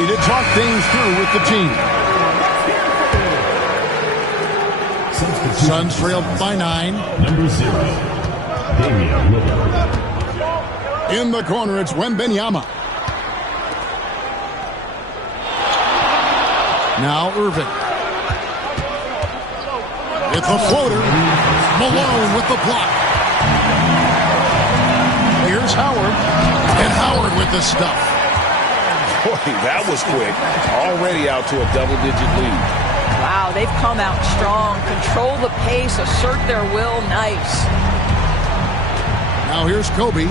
ready to talk things through with the team. Suns trailed by 9. Number 0, Damian Lillard. In the corner, it's Wembanyama. Now Irving. It's a floater. Malone with the block. Here's Howard. And Howard with the stuff. Boy, that was quick. Already out to a double-digit lead. Wow, they've come out strong. Control the pace, assert their will. Nice. Now here's Kobe.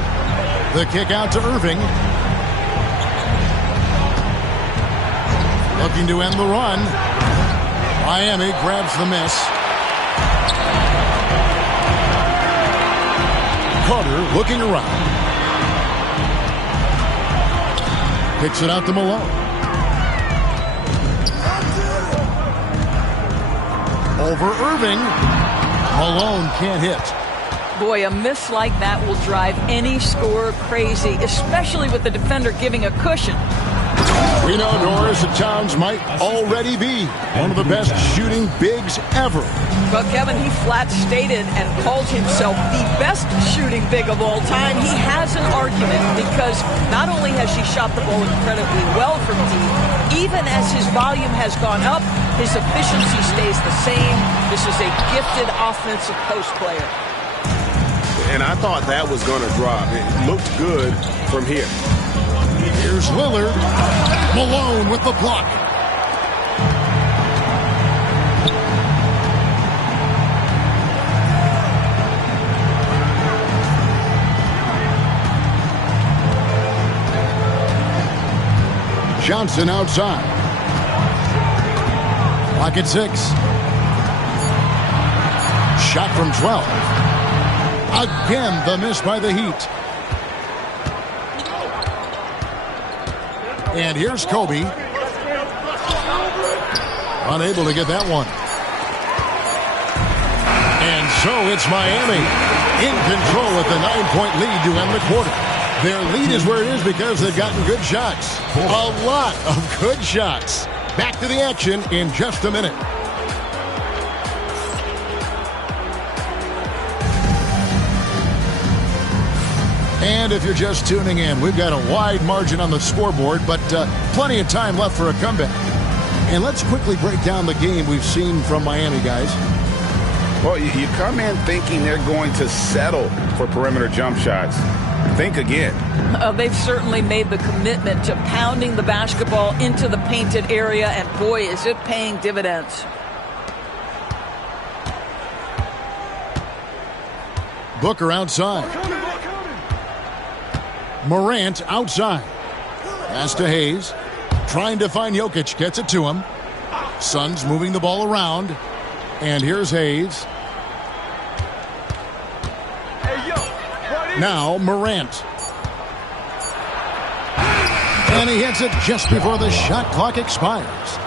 The kick out to Irving. Looking to end the run. Miami grabs the miss. Carter looking around. Kicks it out to Malone. Over Irving. Malone can't hit. Boy, a miss like that will drive any scorer crazy, especially with the defender giving a cushion. We know Norris at Towns might already be one of the best shooting bigs ever. But Kevin, he flat stated and calls himself the best shooting big of all time. He has an argument because not only has he shot the ball incredibly well from deep, even as his volume has gone up, his efficiency stays the same. This is a gifted offensive post player. And I thought that was going to drop. It looked good from here. Here's Lillard. Malone with the block. Johnson outside. Clock at 6. Shot from 12. Again, the miss by the Heat. And here's Kobe. Unable to get that one. And so it's Miami in control with the 9-point lead to end the quarter. Their lead is where it is because they've gotten good shots. A lot of good shots. Back to the action in just a minute. And if you're just tuning in, we've got a wide margin on the scoreboard, but plenty of time left for a comeback. And let's quickly break down the game we've seen from Miami, guys. Well, you come in thinking they're going to settle for perimeter jump shots. Think again. They've certainly made the commitment to pounding the basketball into the painted area, and boy, is it paying dividends. Booker outside. Morant outside. Pass to Hayes. Trying to find Jokic. Gets it to him. Suns moving the ball around. And here's Hayes. Now Morant. And he hits it just before the shot clock expires.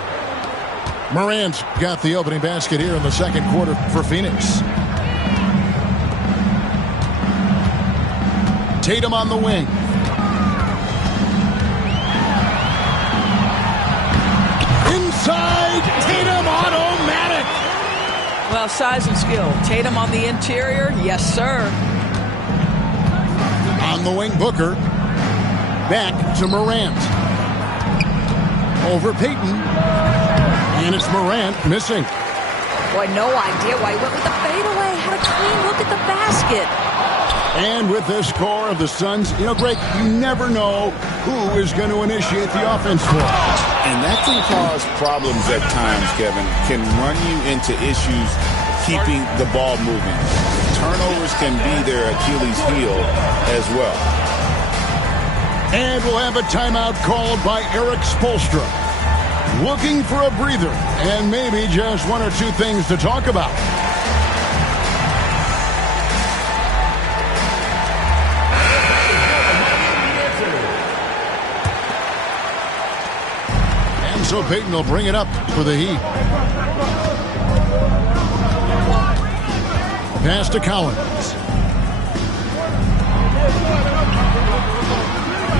Morant got the opening basket here in the second quarter for Phoenix. Tatum on the wing. Inside, Tatum automatic. Well, size and skill. Tatum on the interior, yes, sir. On the wing, Booker. Back to Morant. Over Payton. And it's Morant missing. Boy, no idea why he went with the fadeaway. Had a clean look at the basket. And with this core of the Suns, you know, Greg, you never know who is going to initiate the offense for them. And that can cause problems at times, Kevin. Can run you into issues keeping the ball moving. Turnovers can be their Achilles heel as well. And we'll have a timeout called by Eric Spoelstra. Looking for a breather and maybe just one or two things to talk about. So Payton will bring it up for the Heat. Pass to Collins.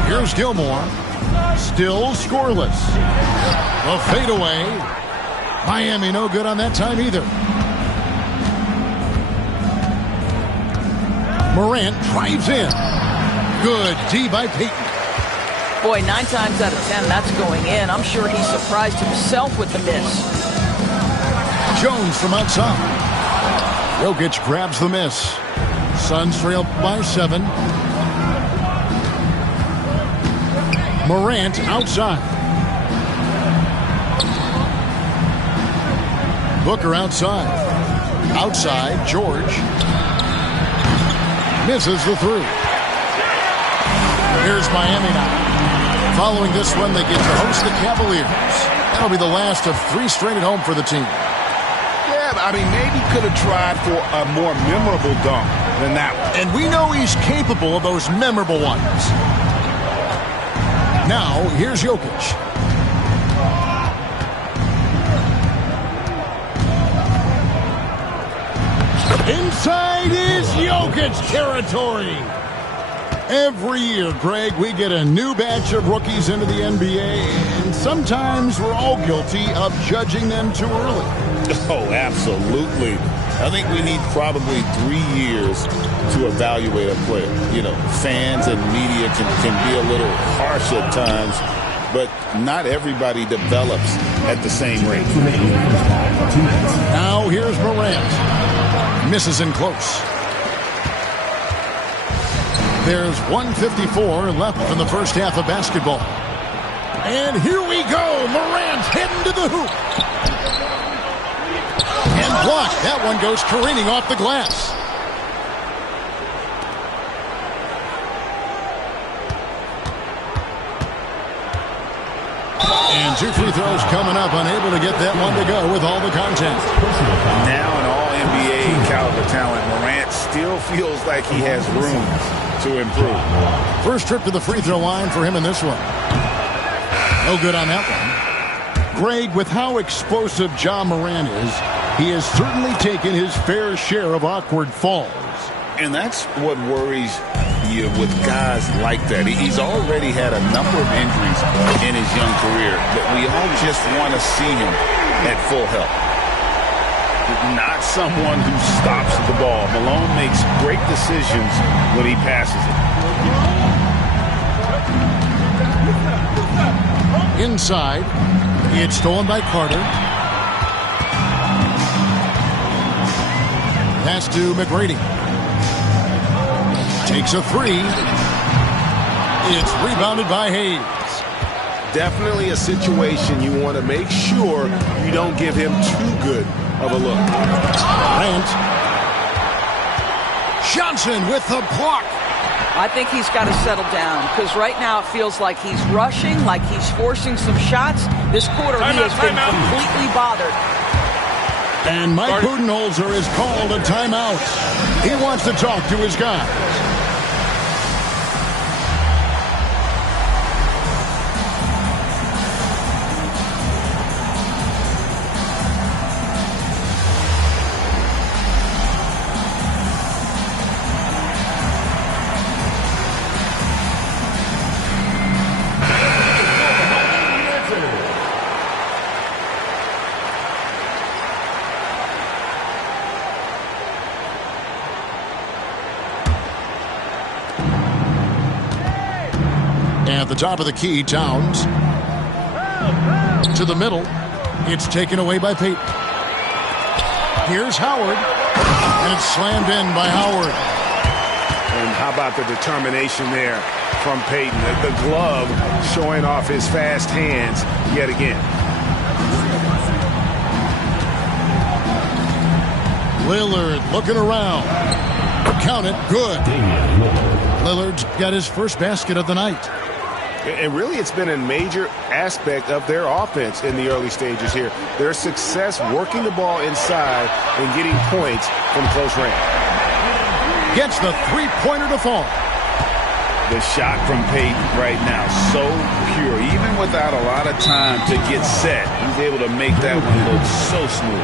Here's Gilmore. Still scoreless. The fadeaway. Miami no good on that time either. Morant drives in. Good D by Payton. Boy, 9 times out of 10, that's going in. I'm sure he surprised himself with the miss. Jones from outside. Jokic grabs the miss. Suns trail by 7. Morant outside. Booker outside. Outside, George. Misses the 3. Here's Miami now. Following this one, they get to host the Cavaliers. That'll be the last of 3 straight at home for the team. Yeah, I mean, maybe could have tried for a more memorable dunk than that one. And we know he's capable of those memorable ones. Now, here's Jokic. Inside is Jokic territory. Every year, Greg, we get a new batch of rookies into the NBA, and sometimes we're all guilty of judging them too early. Oh, absolutely. I think we need probably 3 years to evaluate a player. You know, fans and media can be a little harsh at times, but not everybody develops at the same rate. Now here's Morant. Misses in close. There's 1:54 left in the first half of basketball. And here we go. Morant heading to the hoop. And blocked. That one goes careening off the glass. And 2 free throws coming up. Unable to get that one to go with all the contact. Now an all-NBA caliber talent, Morant still feels like he has room to improve. First trip to the free throw line for him in this one. No good on that one. Greg, with how explosive Ja Morant is, he has certainly taken his fair share of awkward falls. And that's what worries you with guys like that. He's already had a number of injuries in his young career, but we all just want to see him at full health. Not someone who stops the ball. Malone makes great decisions when he passes it. Inside, it's stolen by Carter. Pass to McGrady. Takes a 3. It's rebounded by Hayes. Definitely a situation you want to make sure you don't give him too good of a look. Grant. Johnson with the block. I think he's got to settle down because right now it feels like he's rushing, like he's forcing some shots. This quarter he has been completely bothered. And Mike Budenholzer has called a timeout. He wants to talk to his guys. At the top of the key, Towns. To the middle. It's taken away by Payton. Here's Howard. And it's slammed in by Howard. And how about the determination there from Payton? The glove showing off his fast hands yet again. Lillard looking around. Count it. Good. Lillard's got his first basket of the night. And really, it's been a major aspect of their offense in the early stages here. Their success working the ball inside and getting points from close range. Gets the three-pointer to fall. The shot from Payton right now, so pure. Even without a lot of time to get set, he's able to make that one look so smooth.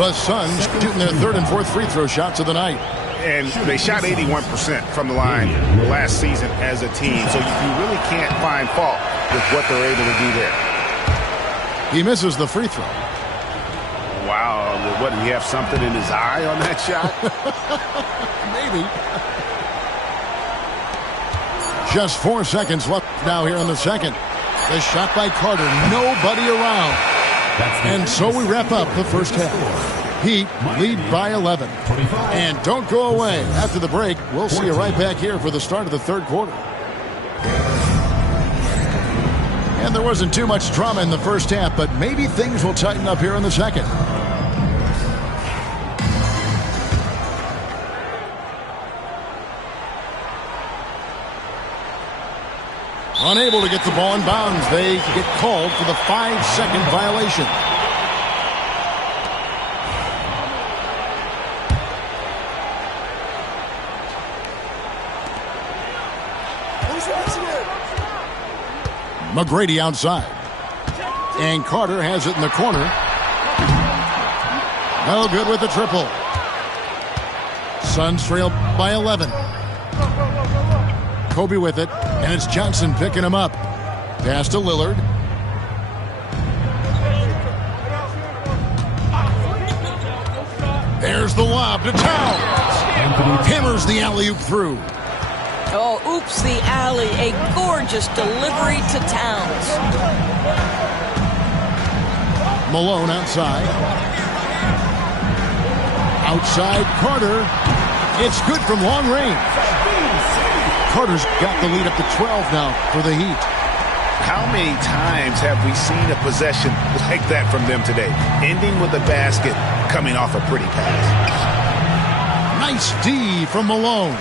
The Suns shooting their third and fourth free throw shots of the night. And they shot 81% from the line last season as a team. So you really can't find fault with what they're able to do there. He misses the free throw. Wow. What, did he have something in his eye on that shot? Maybe. Just 4 seconds left now here in the second. The shot by Carter. Nobody around. And so we wrap up the first half. Heat lead by 11. And don't go away. After the break, we'll see you right back here for the start of the third quarter. And there wasn't too much drama in the first half, but maybe things will tighten up here in the second. Unable to get the ball in bounds. They get called for the 5-second violation. McGrady outside. And Carter has it in the corner. No good with the triple. Suns trail by 11. Kobe with it, and it's Johnson picking him up. Pass to Lillard. There's the lob to Towns. Hammers the alley-oop through. Oh, oops, the alley. A gorgeous delivery to Towns. Malone outside. Outside Carter. It's good from long range. Carter's got the lead up to 12 now for the Heat. How many times have we seen a possession like that from them today? Ending with a basket, coming off a pretty pass. Nice D from Malone.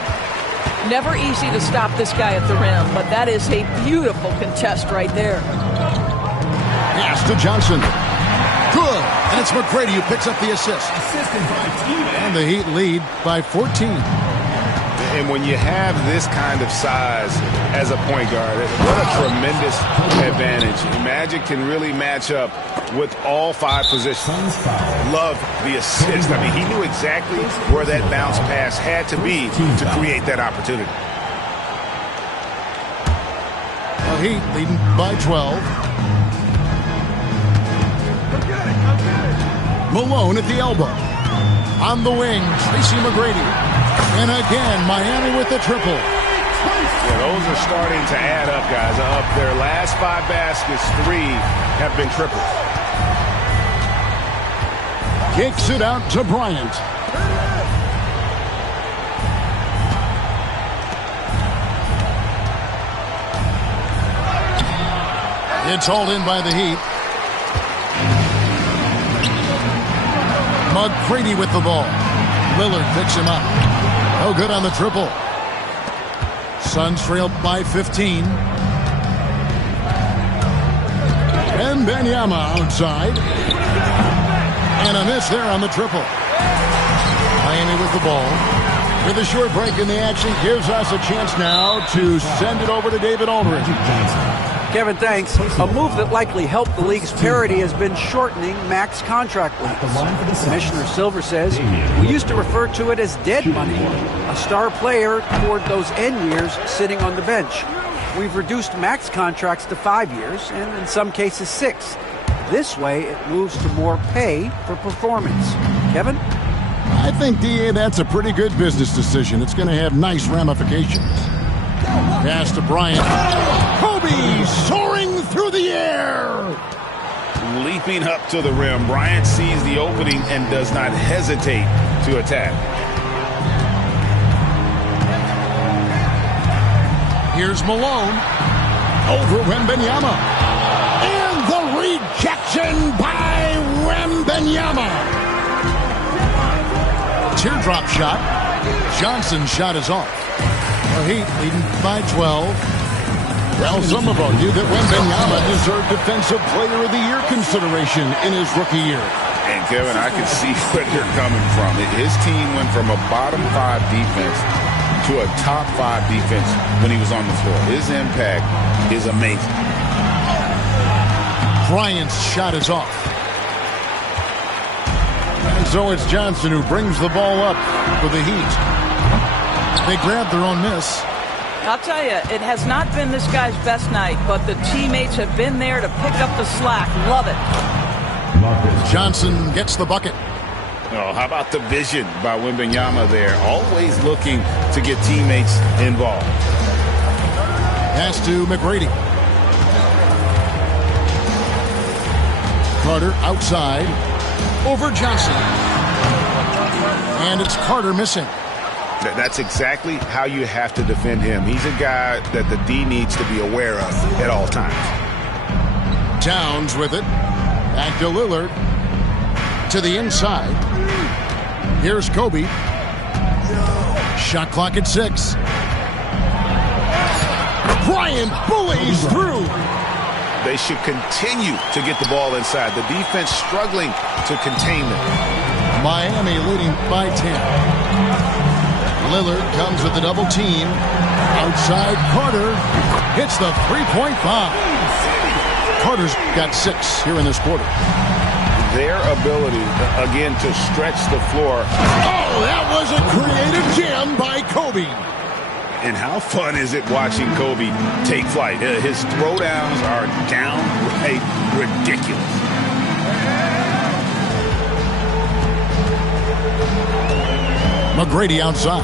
Never easy to stop this guy at the rim, but that is a beautiful contest right there. Pass to Johnson. Good. And it's McGrady who picks up the assist. And the Heat lead by 14. And when you have this kind of size as a point guard, what a tremendous advantage. Magic can really match up with all 5 positions. Love the assist. I mean, he knew exactly where that bounce pass had to be to create that opportunity. The Heat leading by 12. Malone at the elbow. On the wings, they see McGrady. And again, Miami with the triple. Yeah, those are starting to add up, guys. Of their last 5 baskets, 3 have been triples. Kicks it out to Bryant. It's hauled in by the Heat. McGrady with the ball. Lillard picks him up. No good on the triple. Suns trailed by 15. And Wembanyama outside. And a miss there on the triple. Miami with the ball. With a short break in the action, gives us a chance now to send it over to David Aldridge. Kevin, thanks. A move that likely helped the league's parity has been shortening max contract lengths. Commissioner Silver says we used to refer to it as dead money, a star player toward those end years sitting on the bench. We've reduced max contracts to 5 years, and in some cases 6. This way, it moves to more pay for performance. Kevin? I think, D.A., that's a pretty good business decision. It's going to have nice ramifications. Pass to Bryant. Kobe soaring through the air. Leaping up to the rim. Bryant sees the opening and does not hesitate to attack. Here's Malone. Over Wembanyama. And the rejection by Wembanyama. Teardrop shot. Johnson's shot is off. The Heat leading by 12. Well, some have argued that Wembanyama deserved Defensive Player of the Year consideration in his rookie year. And, Kevin, I can see where they're coming from. His team went from a bottom 5 defense to a top 5 defense when he was on the floor. His impact is amazing. Bryant's shot is off. And so it's Johnson who brings the ball up for the Heat. They grabbed their own miss. I'll tell you, it has not been this guy's best night, but the teammates have been there to pick up the slack. Love it. Johnson gets the bucket. Oh, how about the vision by Wembanyama there? Always looking to get teammates involved. Pass to McGrady. Carter outside. Over Johnson. And it's Carter missing. That's exactly how you have to defend him. He's a guy that the D needs to be aware of at all times. Towns with it. Back to Lillard. To the inside. Here's Kobe. Shot clock at 6. Bryant bullies through. They should continue to get the ball inside. The defense struggling to contain them. Miami leading by 10. Lillard comes with the double team. Outside Carter hits the three-point bomb. Carter's got 6 here in this quarter. Their ability, again, to stretch the floor. Oh, that was a creative jam by Kobe. And how fun is it watching Kobe take flight? His throwdowns are downright ridiculous. McGrady outside.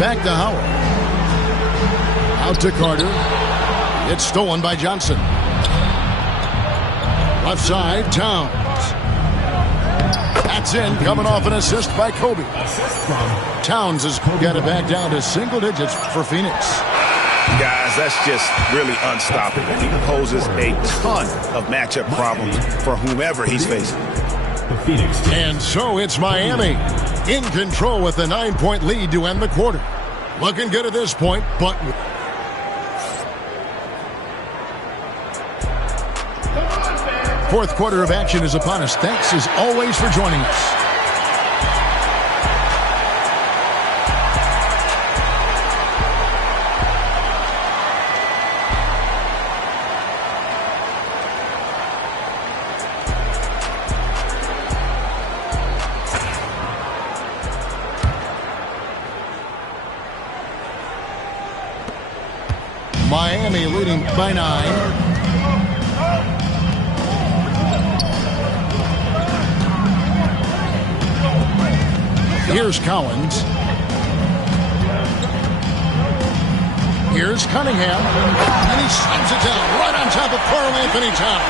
Back to Howard. Out to Carter. It's stolen by Johnson. Left side, Towns. That's in, coming off an assist by Kobe. Towns has got it back down to single digits for Phoenix. Guys, that's just really unstoppable. He poses a ton of matchup problems for whomever he's facing. And so it's Miami in control with a 9-point lead to end the quarter. Looking good at this point, but... Fourth quarter of action is upon us. Thanks as always for joining us. Miami leading by 9. Here's Collins. Here's Cunningham. And he slams it down right on top of Karl-Anthony Towns.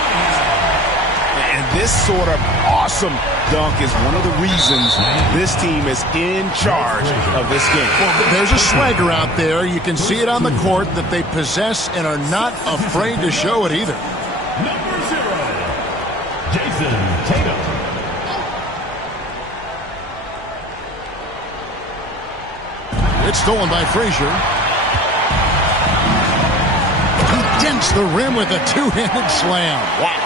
And this sort of awesome dunk is one of the reasons this team is in charge of this game. Well, there's a swagger out there. You can see it on the court that they possess and are not afraid to show it either. Number 0, Jason Tatum. It's stolen by Frazier. He dents the rim with a two-handed slam. Wow.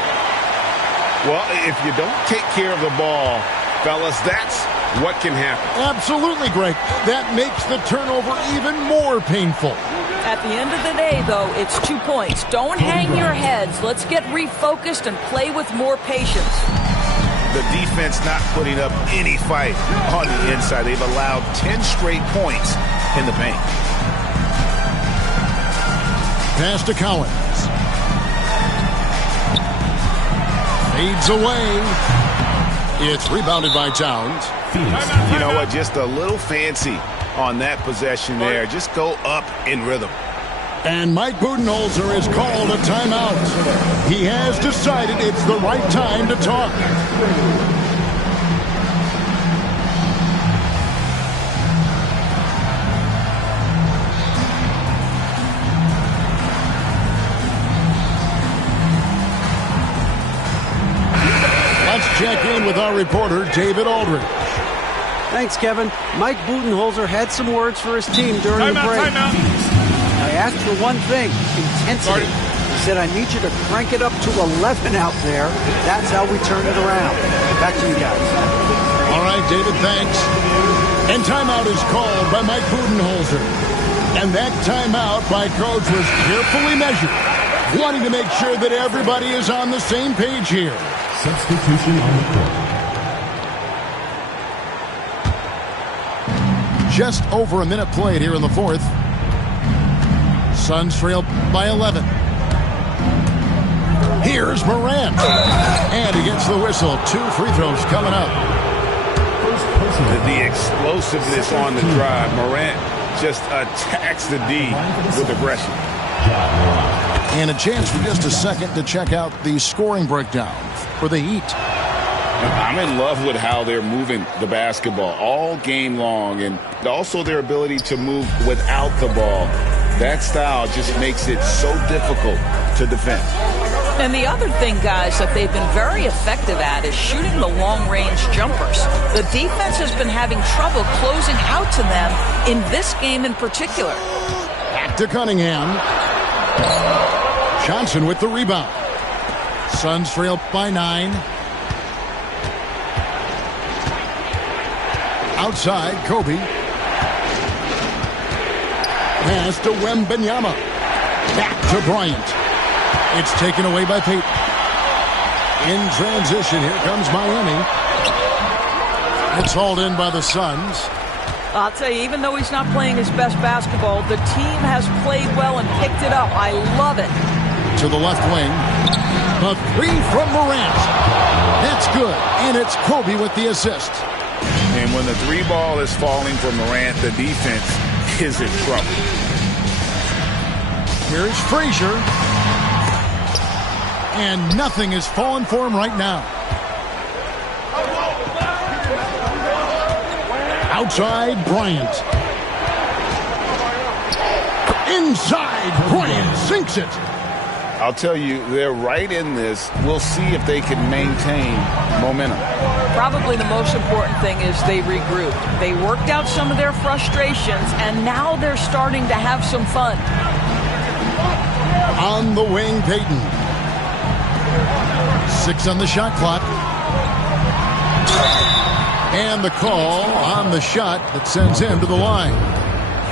Well, if you don't take care of the ball, fellas, that's what can happen. Absolutely, Greg. That makes the turnover even more painful. At the end of the day, though, it's 2 points. Don't hang your heads. Let's get refocused and play with more patience. The defense not putting up any fight on the inside. They've allowed 10 straight points in the paint. Pass to Collins. Fades away. It's rebounded by Towns. You know what? Just a little fancy on that possession there. Just go up in rhythm. And Mike Budenholzer has called a timeout. He has decided it's the right time to talk. Let's check in with our reporter, David Aldridge. Thanks, Kevin. Mike Budenholzer had some words for his team during the break. I asked for one thing, intensity. He said, I need you to crank it up to 11 out there. That's how we turn it around. Back to you guys. All right, David, thanks. And timeout is called by Mike Budenholzer. And that timeout by Coach was carefully measured, wanting to make sure that everybody is on the same page here. Substitution on the court. Just over a minute played here in the fourth. Suns trail by 11. Here's Morant. And he gets the whistle. 2 free throws coming up. The explosiveness on the drive. Morant just attacks the D with aggression. And a chance for just a second to check out the scoring breakdown for the Heat. I'm in love with how they're moving the basketball all game long, and also their ability to move without the ball. That style just makes it so difficult to defend. And the other thing, guys, that they've been very effective at is shooting the long-range jumpers. The defense has been having trouble closing out to them in this game in particular. Back to Cunningham. Johnson with the rebound. Suns trail by 9. Outside, Kobe. Pass to Wembanyama. Back to Bryant. It's taken away by Payton. In transition, here comes Miami. It's hauled in by the Suns. I'll tell you, even though he's not playing his best basketball, the team has played well and picked it up. I love it. To the left wing. A 3 from Morant. That's good. And it's Kobe with the assist. And when the 3 ball is falling from Morant, the defense is in trouble. Here's Frazier. And nothing is falling for him right now. Outside, Bryant. Inside, Bryant sinks it. I'll tell you, they're right in this. We'll see if they can maintain momentum. Probably the most important thing is they regrouped. They worked out some of their frustrations, and now they're starting to have some fun. On the wing, Payton. 6 on the shot clock. And the call on the shot that sends him to the line.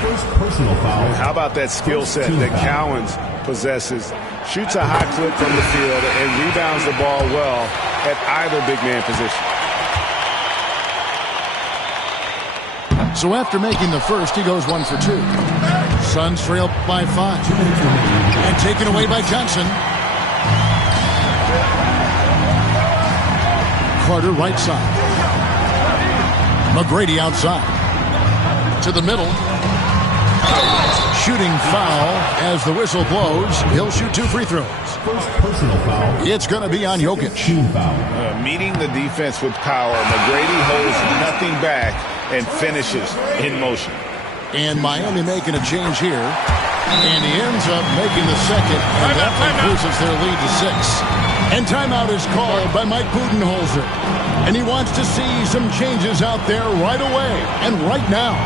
First personal foul. How about that skill set that Cowens possesses? Shoots a high clip from the field and rebounds the ball well at either big man position. So after making the first, he goes 1 for 2. Suns trail by 5. And taken away by Johnson. Carter right side. McGrady outside. To the middle. Shooting foul as the whistle blows. He'll shoot 2 free throws. First personal foul. It's going to be on Jokic. Team foul. Meeting the defense with power, McGrady holds nothing back and finishes in motion. And Miami making a change here. And he ends up making the second. And that increases their lead to 6. And timeout is called by Mike Budenholzer. And he wants to see some changes out there right away and right now.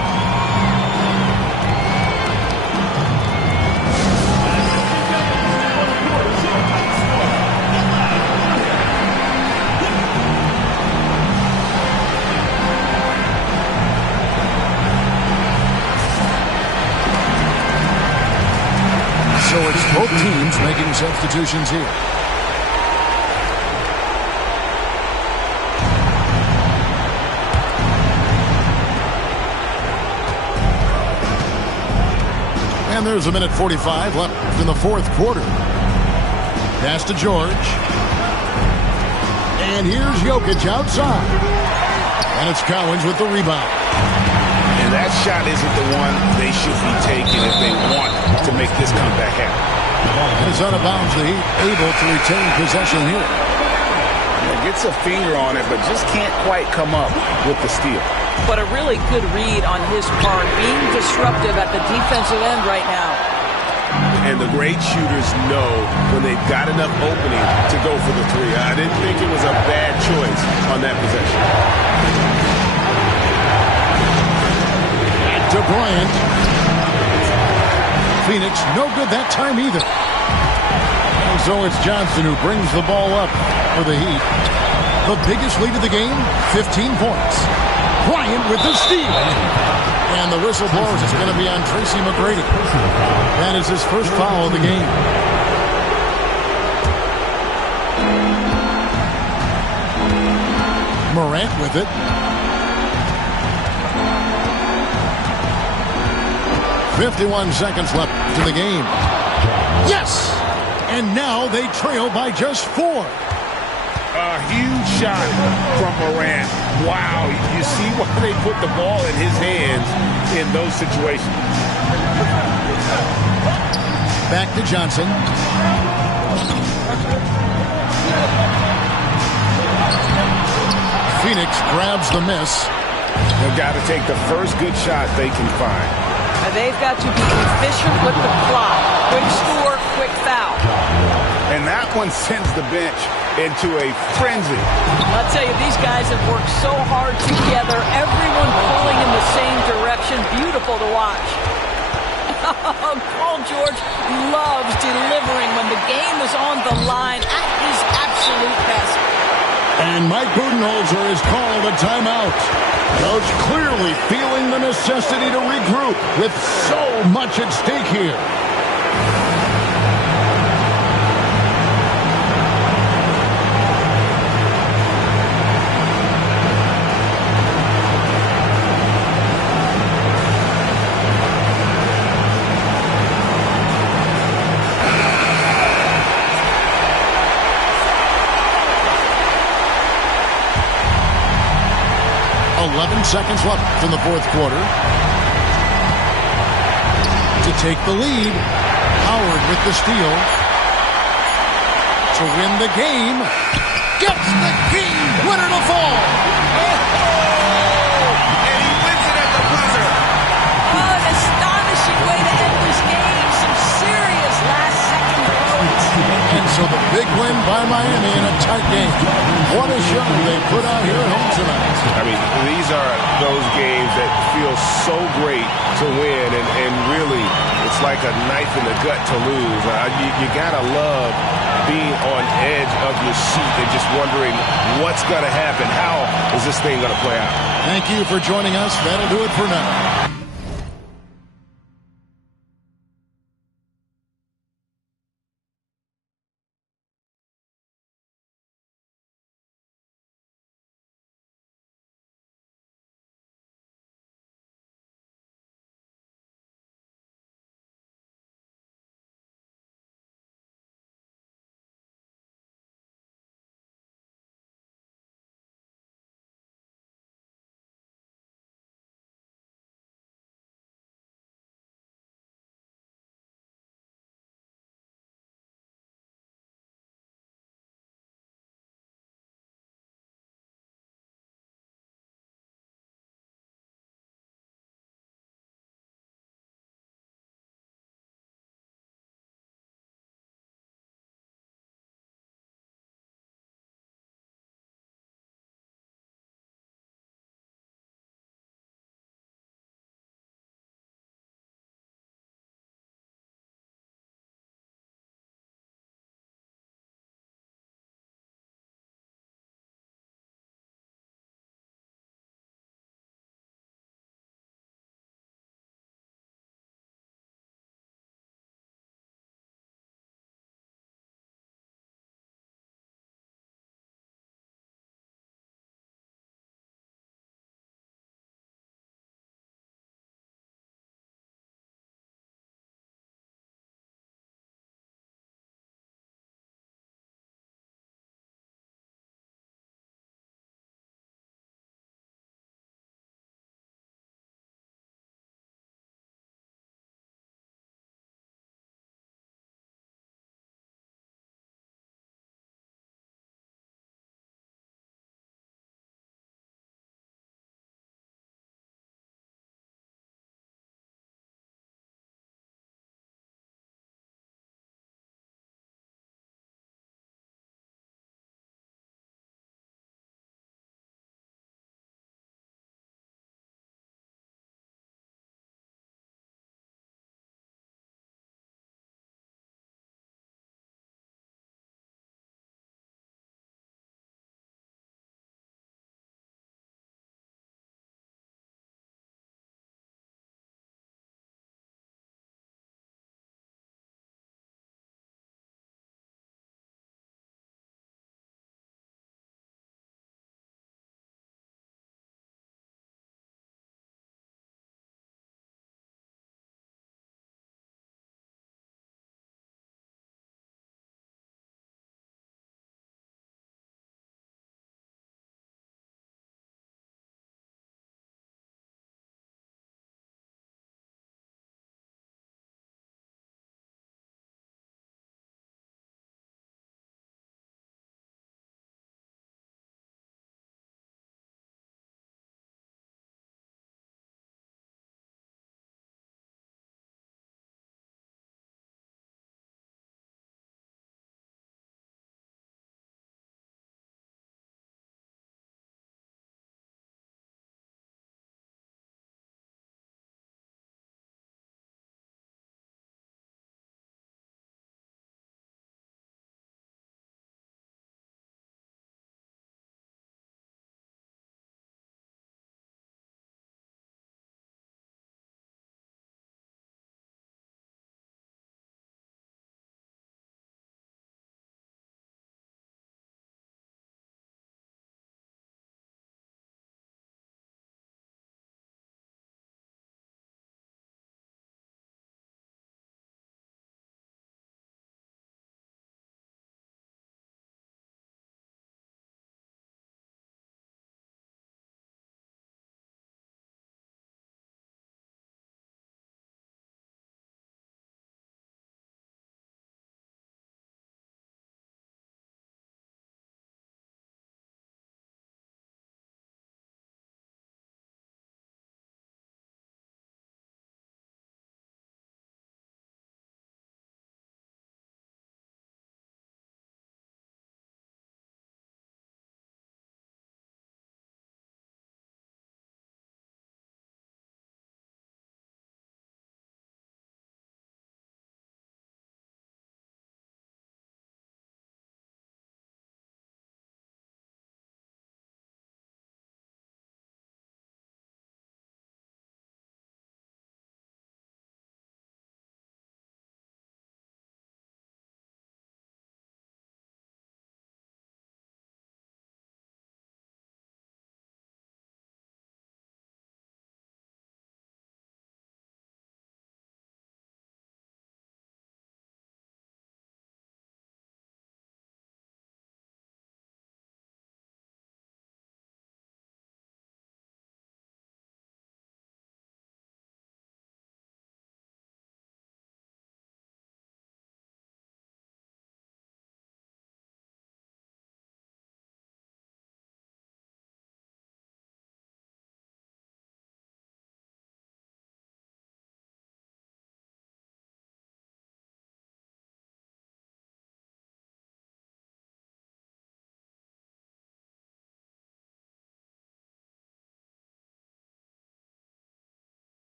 So it's both teams making substitutions here. And there's a minute 45 left in the fourth quarter. Pass to George. And here's Jokic outside. And it's Cowens with the rebound. And that shot isn't the one they should be taking if they want to make this comeback happen. And it's out of bounds. The Heat able to retain possession here. Gets a finger on it, but just can't quite come up with the steal. But a really good read on his part, being disruptive at the defensive end right now. And the great shooters know when they've got enough opening to go for the 3. I didn't think it was a bad choice on that possession. Back to Bryant. Phoenix, no good that time either. And so it's Johnson who brings the ball up for the Heat. The biggest lead of the game, 15 points. Bryant with the steal. And the whistle blows. It's going to be on Tracy McGrady. That is his first foul of the game. Morant with it. 51 seconds left in the game. Yes! And now they trail by just 4. A huge shot from Morant. Wow, you see why they put the ball in his hands in those situations. Back to Johnson. Phoenix grabs the miss. They've got to take the first good shot they can find. They've got to be efficient with the clock. Quick score, quick foul. And that one sends the bench into a frenzy. I'll tell you, these guys have worked so hard together. Everyone pulling in the same direction. Beautiful to watch. Paul George loves delivering when the game is on the line at his absolute best. And Mike Budenholzer has called a timeout. Coach clearly feeling the necessity to regroup with so much at stake here. Seconds left in the fourth quarter. To take the lead, Howard with the steal. To win the game, gets the game winner to fall. And he wins it at the buzzer. Oh, an astonishing way to end this game. Some serious last-second throws. And so the big win by Miami in a tight game. What a show they put out here at home tonight. I mean, these are those games that feel so great to win, and really, it's like a knife in the gut to lose. You gotta love being on edge of your seat and just wondering what's gonna happen. How is this thing gonna play out? Thank you for joining us. That'll do it for now.